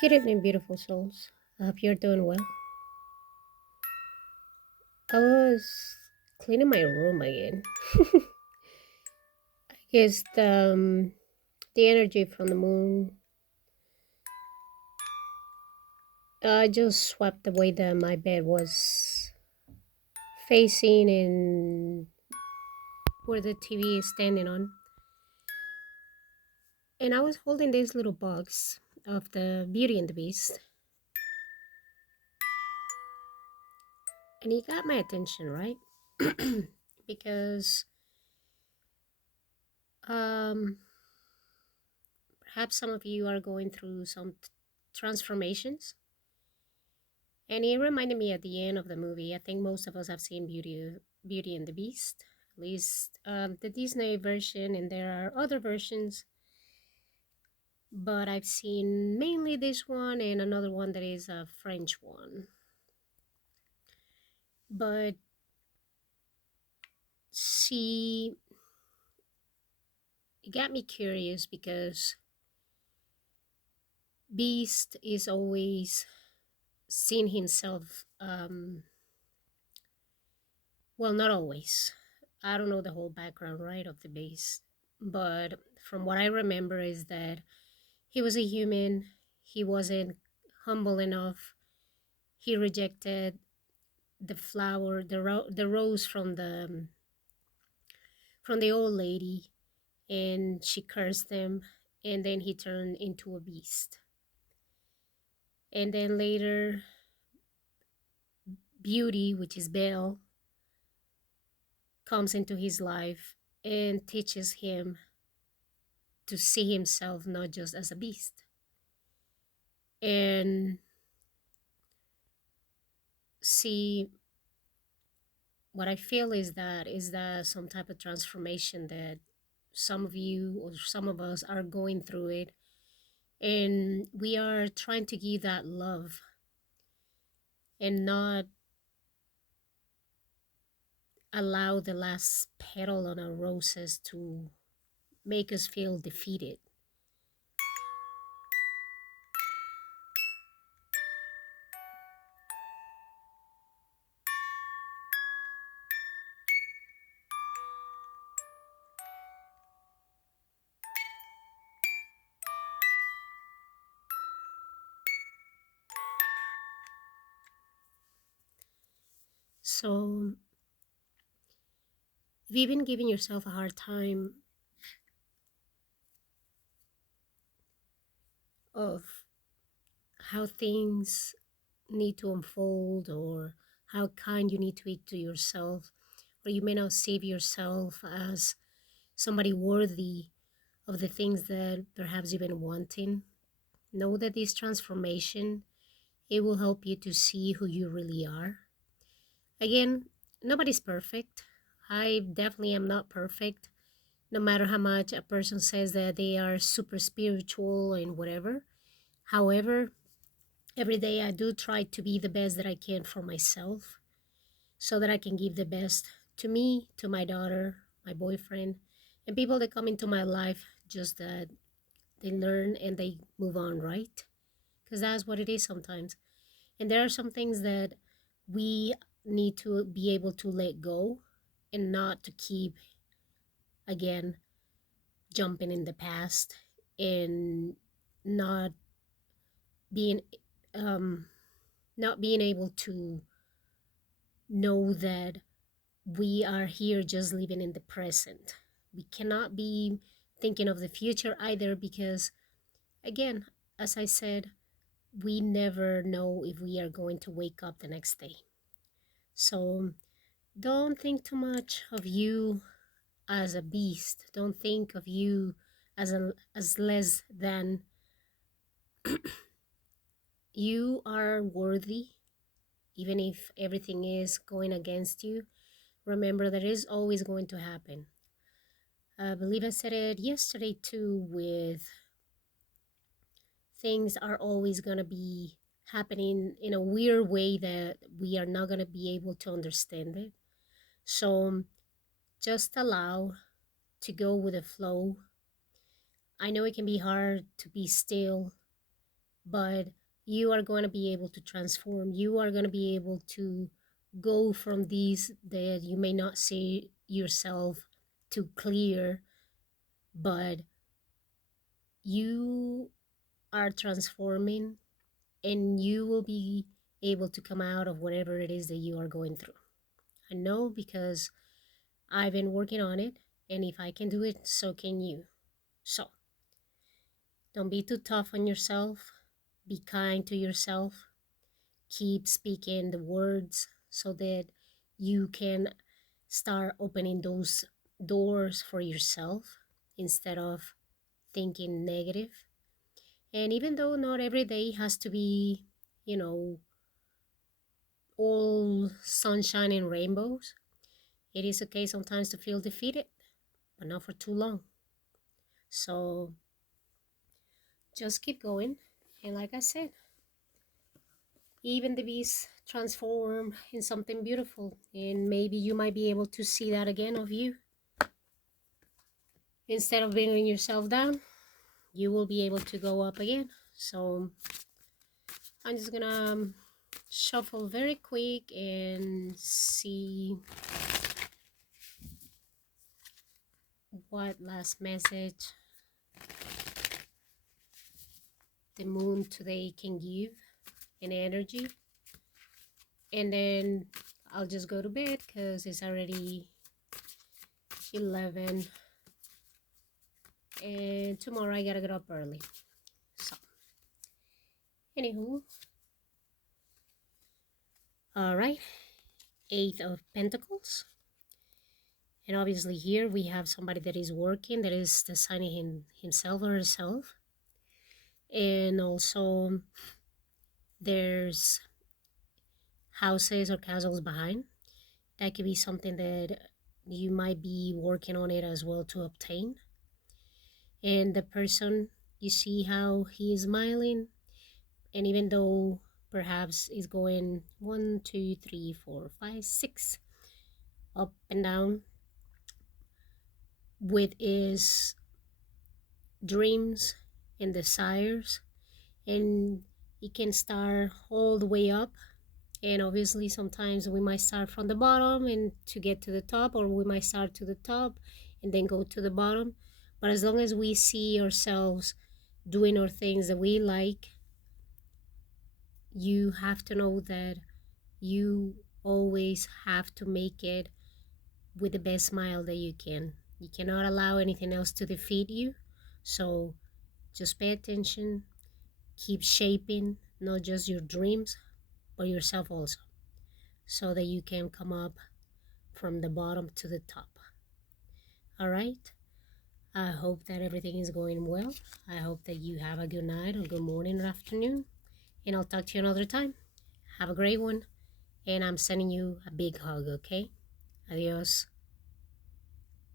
Good evening, beautiful souls. I hope you're doing well. I was cleaning my room again. I guess the energy from the moon just swept the way that my bed was facing and where the TV is standing on. And I was holding this little box of the Beauty and the Beast, and it got my attention, right? Because um, perhaps some of you are going through some transformations. And it reminded me at the end of the movie. I think most of us have seen Beauty and the Beast, at least the Disney version, and there are other versions. But I've seen mainly this one and another one that is a French one. But see, it got me curious because Beast is always seen himself. Well, not always. I don't know the whole background, right, of the Beast, but from what I remember is that he was a human. He wasn't humble enough. He rejected the flower, the rose from the old lady, and she cursed him. And then he turned into a beast. And then later, Beauty, which is Belle, comes into his life and teaches him to see himself not just as a beast. And see, what I feel is that some type of transformation that some of you or some of us are going through it, and we are trying to give that love and not allow the last petal on our roses to make us feel defeated. So if you've been giving yourself a hard time of how things need to unfold or how kind you need to be to yourself, or you may not see yourself as somebody worthy of the things that perhaps you've been wanting, know that this transformation, it will help you to see who you really are. Again, nobody's perfect. I definitely am not perfect, no matter how much a person says that they are super spiritual and whatever. However, every day I do try to be the best that I can for myself so that I can give the best to me, to my daughter, my boyfriend, and people that come into my life, just that they learn and they move on, right? Because that's what it is sometimes. And there are some things that we need to be able to let go and not to keep, again, jumping in the past and not being um not being able to know that we are here just living in the present. We cannot be thinking of the future either because, again, as I said, we never know if we are going to wake up the next day. So don't think too much of you as a beast. Don't think of you as less than. You are worthy, even if everything is going against you. Remember that it is always going to happen. I believe I said it yesterday too, with things are always going to be happening in a weird way that we are not going to be able to understand it. So just allow to go with the flow. I know it can be hard to be still but you are going to be able to transform. You are going to be able to go from these that you may not see yourself too clear, but you are transforming, and you will be able to come out of whatever it is that you are going through. I know, because I've been working on it, and if I can do it, so can you. So don't be too tough on yourself. Be kind to yourself. Keep speaking the words so that you can start opening those doors for yourself instead of thinking negative. And even though not every day has to be, you know, all sunshine and rainbows, it is okay sometimes to feel defeated, but not for too long. So just keep going. And like I said, even the bees transform in something beautiful, and maybe you might be able to see that again of you. Instead of bringing yourself down, you will be able to go up again. So I'm just gonna shuffle very quick and see what last message the moon today can give in energy. And then I'll just go to bed because it's already 11 and tomorrow I gotta get up early. So anywho, all right, 8 of Pentacles. And obviously here we have somebody that is working, that is designing himself or herself. And also there's houses or castles behind. That could be something that you might be working on it as well to obtain. And the person, you see how he is smiling, and even though perhaps is going 1, 2, 3, 4, 5, 6 up and down with his dreams and desires, and it can start all the way up. And obviously sometimes we might start from the bottom and to get to the top, or we might start to the top and then go to the bottom. But as long as we see ourselves doing our things that we like, you have to know that you always have to make it with the best smile that you can. You cannot allow anything else to defeat you. So just pay attention, keep shaping not just your dreams, but yourself also, so that you can come up from the bottom to the top. All right. I hope that everything is going well. I hope that you have a good night or good morning or afternoon. And I'll talk to you another time. Have a great one. And I'm sending you a big hug, okay? Adios.